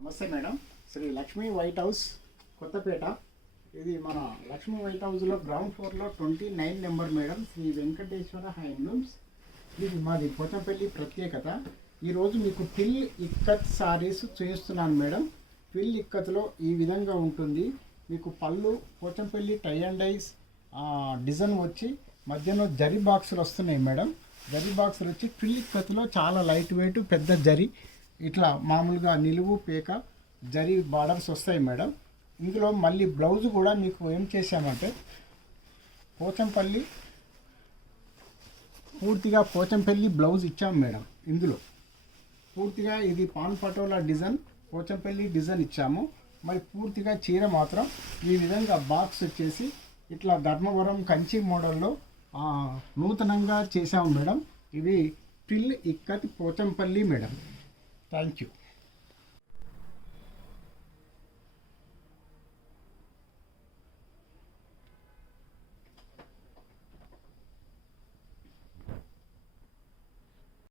నమస్తే madam. Sri Lakshmi white house Kothapeta. ఇది మన లక్ష్మీ వైట్ హౌస్లో గ్రౌండ్ ఫ్లోర్లో 29 number madam. Sri Venkateswara handlooms. ఇది మాది పోచంపల్లి ప్రత్యేకత. ఈరోజు మీకు టిల్ ఇక్కత్ సారీస్ చూపిస్తున్నాను మేడం. టిల్ ఇక్కత్లో ఈ విధంగా ఉంటుంది. మీకు పళ్ళు Pochampally tie and dyes design వచ్చి మధ్యలో జరీ బాక్సులు వస్తున్నాయి మేడం. జరీ బాక్సులు వచ్చి టిల్ ఇక్కత్లో చాలా లైట్ వెయిట్ పెద్ద జరీ ఇట్లా మామూలుగా నిలువు పేక జరీ బార్డర్స్ వస్తాయి మేడం. ఇందులో మళ్ళీ బ్లౌజ్ కూడా మీకు ఏం చేసామంటే పూర్తిగా పోచంపల్లి బ్లౌజ్ ఇచ్చాం మేడం. ఇందులో పూర్తిగా ఇది పాన్ పటోలా డిజైన్ పోచంపల్లి డిజైన్ ఇచ్చాము. మరి పూర్తిగా చీర మాత్రం ఈ విధంగా బాక్స్ వచ్చేసి ఇట్లా ధర్మవరం కంచి మోడల్లో నూతనంగా చేసాము మేడం. ఇవి టిల్ ikat Pochampally madam. Thank you.